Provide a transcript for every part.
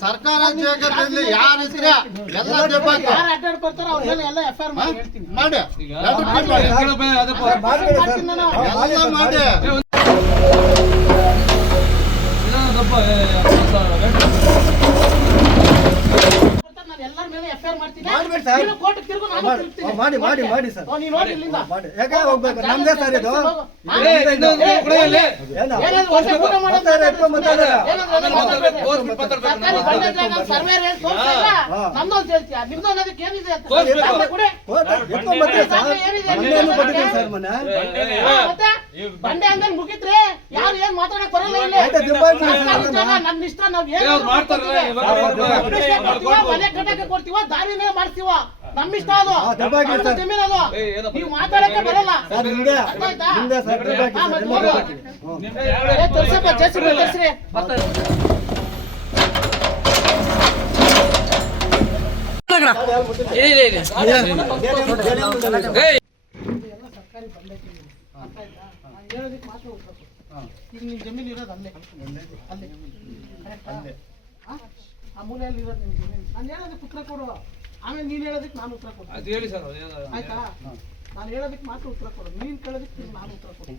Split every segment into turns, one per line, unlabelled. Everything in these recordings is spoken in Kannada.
ಸರ್ಕಾರ ಜಾಗದಲ್ಲಿ ಯಾರು ಇದ್ರೆ ಎಲ್ಲ ದೆಪ್ಪ
ಮೇಲೆ ಎಲ್ಲ ಮಾಡಿ
ಮಾಡಿ.
ಈಗ
ಎರಡು ಟೀಮ್ ಮಾಡಿ.
ಕೇಳಪ್ಪ, ಅದಪ್ಪ.
ಮಾಡ್ತೀನಿ ನಾನು.
ಎಲ್ಲ ಮಾಡಿ
ಏ, ಒಂದ್- ಇದನ್ನಪ್ಪ, ಏ, ಅಪ್ಪ,
ನಾನು ಎಲ್ಲರ ಮೇಲೆ ಎಫ್ ಐ ಆರ್ ಮಾಡ್ತೀನಿ
ಮಾಡ್ಬೇಡಿ ಸರ್.
ನೀನು ಕೋರ್ಟ್ಗೆ ತಿರ್ಗು ನಾನು
ಮಾಡಿ,
ತಿರುಗ್ತೀನಿ.
ಮಾಡಿ, ಮಾಡಿ, ಮಾಡಿ ಸರ್.
ಓ, ನೀನು ನೋಡಿ ಇಲ್ಲಿಂದ
ಮಾಡಿ. ಯಾಕೆ ಹೋಗ್ಬೇಕು? ನಮ್ದೇ ಸರ್ ಇದು.
ಹೋಗು.
ಏ, ಇನ್ನೊಂದು ಕೊಡು ಇಲ್ಲಿ.
ಏನು?
ಏನಾದ್ರು ಊಟ ಮಾಡೋದು. ಏನಾದ್ರು
ಮಾತಾಡ್ಬೇಕು, ಮಾತಾಡ್ಬೇಕು,
ಸರ್ಕಾರಿ ತೋರ್ಸಿಲ್ಲ.
ಹಾ.
ನಮ್ದು ಅಂತ ಹೇಳ್ತೀಯ ನಿಮ್ದು ಅನ್ನೋದಕ್ಕೆ ಏನಿದೆ ಅಂತ
ತೋರ್ಸ್ಬೇಕು.
ದಾಖಲೆ ಕೊಡಿ.
ಹೋದ, ಎತ್ಕೊಂಡ್ ಬರ್ತೀವಿ ಸರ್. ಮೊನ್ನೆ.
ಮತ್ತೆ ಬಂಡೆ ಅಂದ್ರೆ
ಕೊಡ್ಬೋದು.
ಮನೆ ಕಟ್ಟಕ್ಕೆ ಕೊಡ್ತೀವ ದಾರಿನೇ ಮಾಡ್ತೀವ. ನಮ್ ಇಷ್ಟ ಅದು. ಜಮೀನ್ ನೀವು ಮಾತಾಡಕ್ಕೆ ಬರಲ್ಲ. ತೋರ್ಸಪ್ಪ ಜೆಸಿಬಿ ತೋರ್ಸ್ರಿ ಸರ್ಕಾರಿ ಬಂದೈತಿ. ಹೇಳೋದಕ್ಕೆ ಮಾತ್ರ. ಈಗ ನಿಮ್ಮ ಜಮೀನು ಇರೋದು ಅಲ್ಲೇ. ಅಲ್ಲೇ. ಅಲ್ಲೇ. ಆ? ಆ ಮೂಲೆಯಲ್ಲಿ ಇರೋದು ನಿಮ್ಮ ಜಮೀನು. ನಾನು ಹೇಳೋದಕ್ಕೆ ಉತ್ತರ ಕೊಡು. ಆಮೇಲೆ ನೀನು ಹೇಳೋದಕ್ಕೆ ನಾನು ಉತ್ತರ ಕೊಡು
ಅದು ಹೇಳಿ ಸರ್
ಆಯ್ತಾ? ನಾನು ಹೇಳೋದಕ್ಕೆ ಮಾತ್ರ ಉತ್ತರ ಕೊಡು. ನೀನು ಕೇಳೋದಕ್ಕೆ ನೀನ್ ನಾನು ಉತ್ತರ ಕೊಡು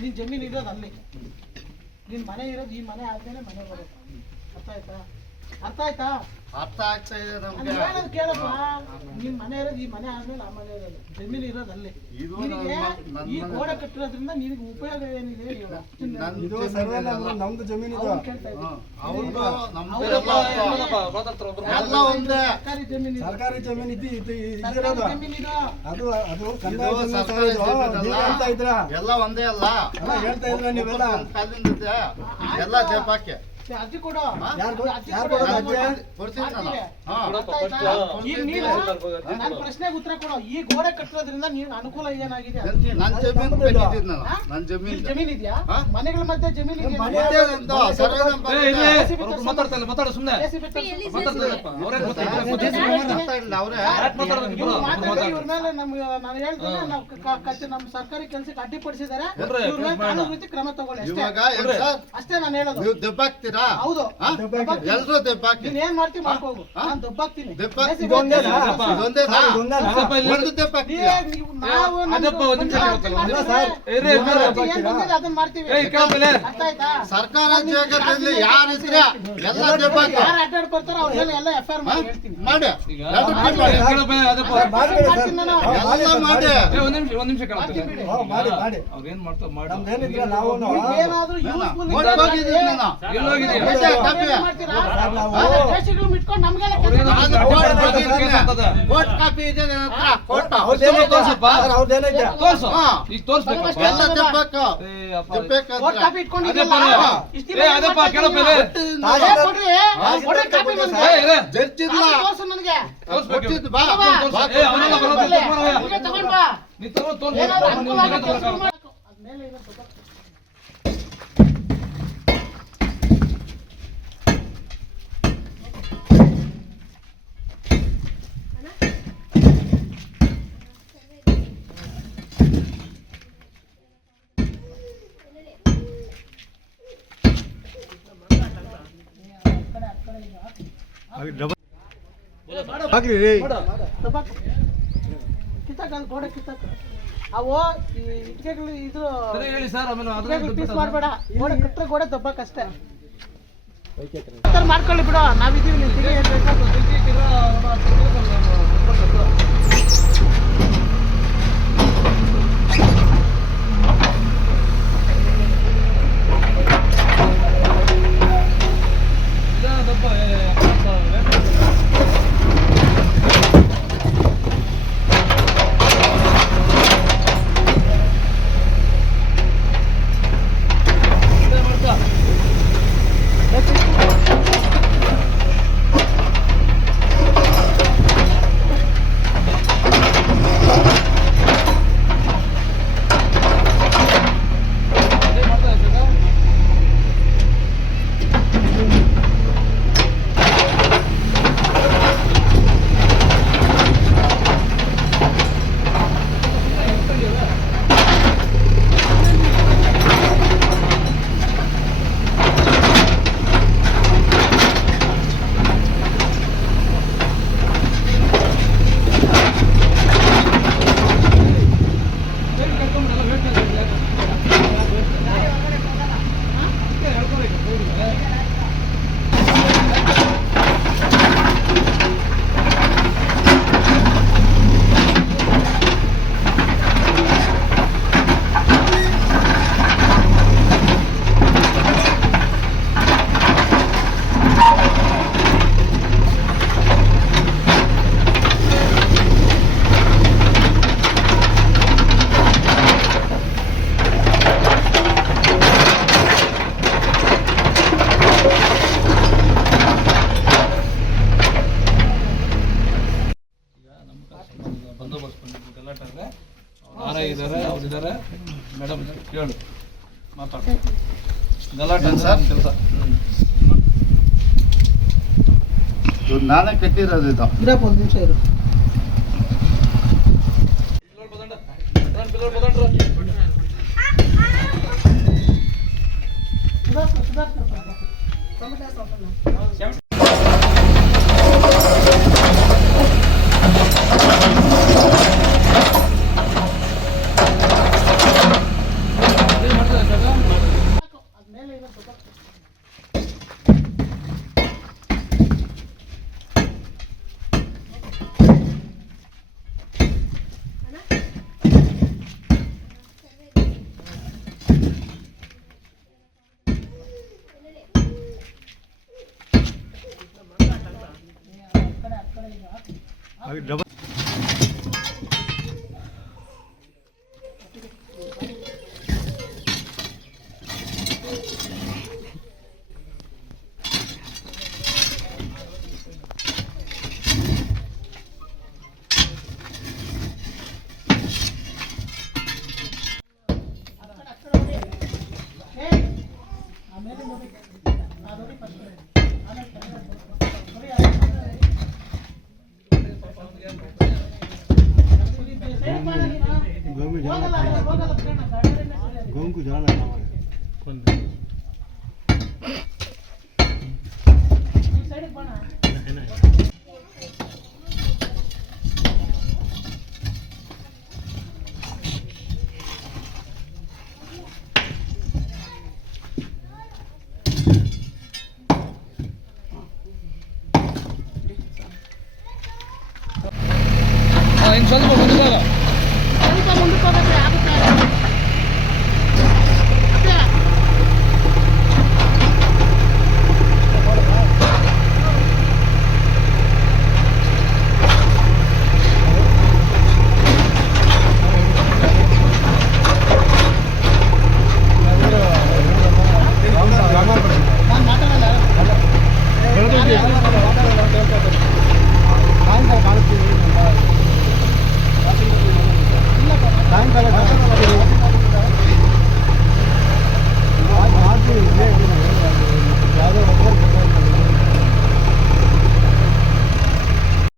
ನಿನ್ನ ಜಮೀನು ಇರೋದು ಅಲ್ಲೇ. ನಿನ್ ಮನೆ ಇರೋದು ಈ ಮನೆ ಆದ್ಮೇಲೆ ಮನೆ ಬರೋದು ಅರ್ಥ ಆಯ್ತಾ? ಅರ್ಥ ಆಯ್ತಾ
ಅರ್ಥ ಆಗ್ತಾ ಇದೆ
ನಾನು
ನಮ್ಗೆ
ಹೇಳೋದು ಕೇಳಪ್ಪ ನಿಮ್ ಮನೆ ಇರೋದು ಈ ಮನೆ ಆದ್ಮೇಲೆ ಆ ಮನೆ ಇರೋದು ಜಮೀನು ಇರೋದು ಅಲ್ಲಿ
ಇದು
ನಿನಗೆ
ನನ್ನ- ನನ್ನ
ಈ. ಗೋಡೆ ಕಟ್ಟಿರೋದ್ರಿಂದ ನಿನಗೆ ಉಪಯೋಗ ಏನಿದೆ ಹೇಳು. ಅಷ್ಟನ್ನ
ಇದು ಸರ್ವೆ
ಇದೆಲ್ಲ.
ನಮ್ದು- ನಮ್ದು ಜಮೀನು ಇದು
ಅವ್ನು ಕೇಳ್ತಾ ಇದ್ದೀನಿ.
ಹಾ, ನಮ್ದು ಎಲ್ಲ ಒಂದು. ಎಲ್ಲ
ಸರ್ಕಾರಿ ಜಮೀನು ಇದು.
ಸರ್ಕಾರಿ ಜಮೀನು ಇದು ಇದು
ಸರ್ಕಾರಿ
ಇದಿರೋದು
ಜಮೀನು ಇದು.
ಅದು ಅದು ಕಂದಾಯ
ಇದು
ಜಮೀನು ಸರ್
ಸರ್ಕಾರಿ
ಇದು.
ಜಮೀನಲ್ಲ.
ನೀವು ಹೇಳ್ತಾ ಇದ್ರ
ಎಲ್ಲ ಒಂದೇ ಅಲ್ಲ
ಅಲ್ಲ, ಹೇಳ್ತಾ ಇದ್ರ ನೀವೆಲ್ಲ
ಒಂದ್ ಕಾಲಿಂದ ಇದೆ. ಎಲ್ಲ ದೆಪ್ಪಾಕಿ
ಏ, ಅರ್ಜಿ ಕೊಡು ಈಗ ನೀನು ನನ್ನ ಪ್ರಶ್ನೆಗೆ ಉತ್ತರ ಕೊಡು ಈ ಗೋಡೆ ಕಟ್ಟಿರೋದ್ರಿಂದ ನೀನು ಅನುಕೂಲ ಏನಾಗಿದೆ
ಜಮೀನ್. ನಾನು ಜಮೀನ್
ಜಮೀನ್ ಇದೆಯಾ? ಮನೆಗಳ ಮಧ್ಯೆ ಜಮೀನ್
ಮಾತಾಡು ಸುಮ್ಮನೆ
ಇವ್ರು ಮೇಲೆ ನಮ್ಗೆ ನಾನು ಹೇಳ್ತೀನಿ ನಾವು ನಮ್ಮ ಸರ್ಕಾರಿ ಕೆಲಸಕ್ಕೆ ಅಡ್ಡಿಪಡಿಸಿದ್ದಾರೆ
ಕೊಡ್ರಿ,
ಇವ್ರ ಮೇಲೆ ಕಾನೂನು ರೀತಿ ಕ್ರಮ ತಗೊಳ್ಳಿ ಅಷ್ಟೇ ನಾನು ಹೇಳೋದು
ನೀವು ದೆಬ್ಬಾಕ್ತೀರಾ
ಹೌದು ನೀನ್ ಏನ್ ಮಾಡ್ತೀವಿ ಮಾಡ್ಕೋಗು ನಾನು ದಬ್ಬಾಕ್ತೀನಿ
ಇದೊಂದೇನಾ?
ಇದೊಂದೇನಾ?
ಇದೊಂದೇನಾ?
ಸ್ವಲ್ಪ ಇಲ್ಲಿ
ಒಂದು
ನೀವೇ
ದೆಬ್ಬಾಕ್ತೀಯಾ
ನೀವು ನಾವು
ಅದಪ್ಪ, ಒಂದ್ ನಿಮಿಷ
ಸರ್.
ಏನ್ ಬಂದಿದೆ ಅದನ್ನ ಮಾಡ್ತೀವಿ
ಏಯ್, ಕೇಳ್ಪಲೆ.
ಅರ್ಥ ಆಯ್ತಾ
ಸರ್ಕಾರ ಜಾಗದಲ್ಲಿ ಎಲ್ಲ ದೆಬ್ಬಾಕಿ
ಯಾರು ಅಡ್ಡಾಡ್ ಬರ್ತಾರೋ ಅವ್ರ ಮೇಲೆ ಎಲ್ಲ ಎಫ್ ಐ ಆರ್ ಮಾಡಿ ಹೇಳ್ತೀನಿ
ಮಾಡಿ
ಈಗ ಮಾಡಿ,
ಮಾಡಿ.
ಕೇಳಪ್ಪ, ಅದಪ್ಪ.
ಸರ್, ಮಾಡ್ಬೇಡಿ ಸರ್.
ಮಾಡ್ತೀನಿ ನಾನು.
ಹಾ, ಮಾಡಿ
ಎಲ್ಲ
ಸರ್,
ಮಾಡಿ.
ಮಾಡಿ.
ಏ, ಒಂದ್ ನಿಮಿಷ ಒಂದ್ ನಿಮಿಷ ಕೇಳಪ್ಪ.
ಮಾಡ್ತೀನಿ ಬಿಡಿ.
ಹಾ, ಮಾಡಿ ಮಾಡಿ
ಅವ್ರೇನ್ ಮಾಡ್ತಾರೆ ಮಾಡಿ
ನಮ್ದೇನಿದ್ರೆ ನಾವು
ಏನಾದ್ರೂ ಯೂಸ್ಫುಲ್
ಹೋಗಿದ್ದೀನಿ ನಾನು.
ಹೋಗಿದ್ದೀಯ?
ಮತ್ತೆ ಕಾಪಿ.
ಮಾಡ್ತೀರಾ
ಸರ್, ನಾವು-
ದೇಶಗಳು ಮಿಟ್ಕೊಂಡು ನಮ್ಗೆಲ್ಲ
ಅವ್ರೇನೋ
ಕೆಲಸ
ನಾನು
ಮಾಡ್ತಾರೆ.
ಕೋರ್ಟ್
ಮಾಡ್ತಾರೆ,
ಹೋಗಿದ್ದೀನಿ.
ಕೆಲ್ಸ ಆಗ್ತದೆ.
ಕೋರ್ಟ್ ಕಾಪಿ ಇದೆ ನನ್ನ ಹತ್ರ ಕೋರ್ಟ್
ಅವ್ರದ್ದೇನೈತೆ?
ತೋರ್ಸಪ್ಪ.
ಸರ್, ಅವ್ರದ್ದೇನೈತೆ?
ತೋರ್ಸು
ಹಾ.
ಈಗ ತೋರ್ಸ್ಬೇಕಪ್ಪ
ಎಲ್ಲ ದೆಬ್ಬಾಕು
ಏ, ಅಪ್ಪ.
ಕೋರ್ಟ್
ದೆಬ್ಬಾಕಂದ್ರೆ
ಕಾಪಿ ಇಟ್ಕೊಂಡಿದ್ಯಲ್ಲ
ಅದಪ್ಪ,
ಇಷ್ಟ್ ದಿನ
ಏ,
ಏನ್
ಅದಪ್ಪ,
ಮಾಡ್ತಾ
ಕೇಳಪ್ಪ
ಇದ್ದೀಯ?
ಇಲ್ಲಿ.
ಅದೇ ಕೊಡ್ರಿ ಕೊಡ್ರಿ ಕಾಪಿ ನನಗೆ.
ಏ, ಇರೇ.
ಜಡ್ಜಿಲ್ಲ
ಕಾಪಿ ತೋರ್ಸು ನನಗೆ
ತೋರ್ಸ್ಬೇಕು.
ಕೊಟ್ಟಿದ್ದು ಬಾ
ಬಾ.
ಬಾ.
ಏ, ಅವನೆಲ್ಲ ಬರೋದು
ಬರ್ಲಿ.
ತಗೊಂಡ್ ಬಾ.
ಹಂಗೆ ತಗೊಂಡ್ ಬಾ.
ನೀ ತಗೊಂಡ್ ತೋರ್ಸು.
ಏನಾದ್ರು
ಅವ್ನು
ಅನುಕೂಲ
ನಿನ್ನ
ಆಗೋ
ಹತ್ರ
ಕೆಲ್ಸ
ಕರ್ಕೊಂಡು.
ಮಾಡು. ಅದ್ಮೇಲೆ ಇರೋ ಸ್ವಲ್ಪ
ಹಾಕ್ರಿ ರೀ.
ದಬ್ಬಾಕ್. ಕಿತ್ತಾಕ ಅದು ಗೋಡೆ ಕಿತ್ತಾಕ. ಅವು ಈ ಇಟ್ಕೆಗಳು
ಹೇಳಿ ಸರ್ ಆಮೇಲೆ
ಪೀಸ್ ಮಾಡಬೇಡ. ಗೋಡೆ ಕಟ್ಟರೆ ಗೋಡೆ ಮಾಡ್ಕೊಳ್ಳಿ ಬಿಡು ನಾವಿದ್ದೀವಿ ನೀವು ತಿರುಗಿ
ಗಲಾಟೆ ಅಂದ್ರೆ ಆರ್ ಆರ ಇದ್ದಾರೆ ಅವ್ರಿದ್ದಾರೆ ಮೇಡಮ್ ಕೇಳು. ಮಾತಾಡು ಗಲಾಟೆ
ಸರ್?
ಕೆಲಸ.
ಇದು ನಾನೇ ಕಟ್ಟಿರೋದು ಇದು.
ಇರಪ್ಪ ಒಂದು ನಿಮಿಷ ಇರು ಸುಧಾರ್ಸ್ಕೊ, ಸುಧಾರ್ಸ್ಕೊ ಸ್ವಲ್ಪ. ಸಾಕು, ಅದ್ ಮೇಲೆ ಇರೋ ಸುಧಾರ್ಸ್ಕೊ. ಏಯ್, ಆಮೇಲೆ ನೋಡಿ ಆ ನೋಡಿ first ಆಮೇಲೆ Чого не
можна?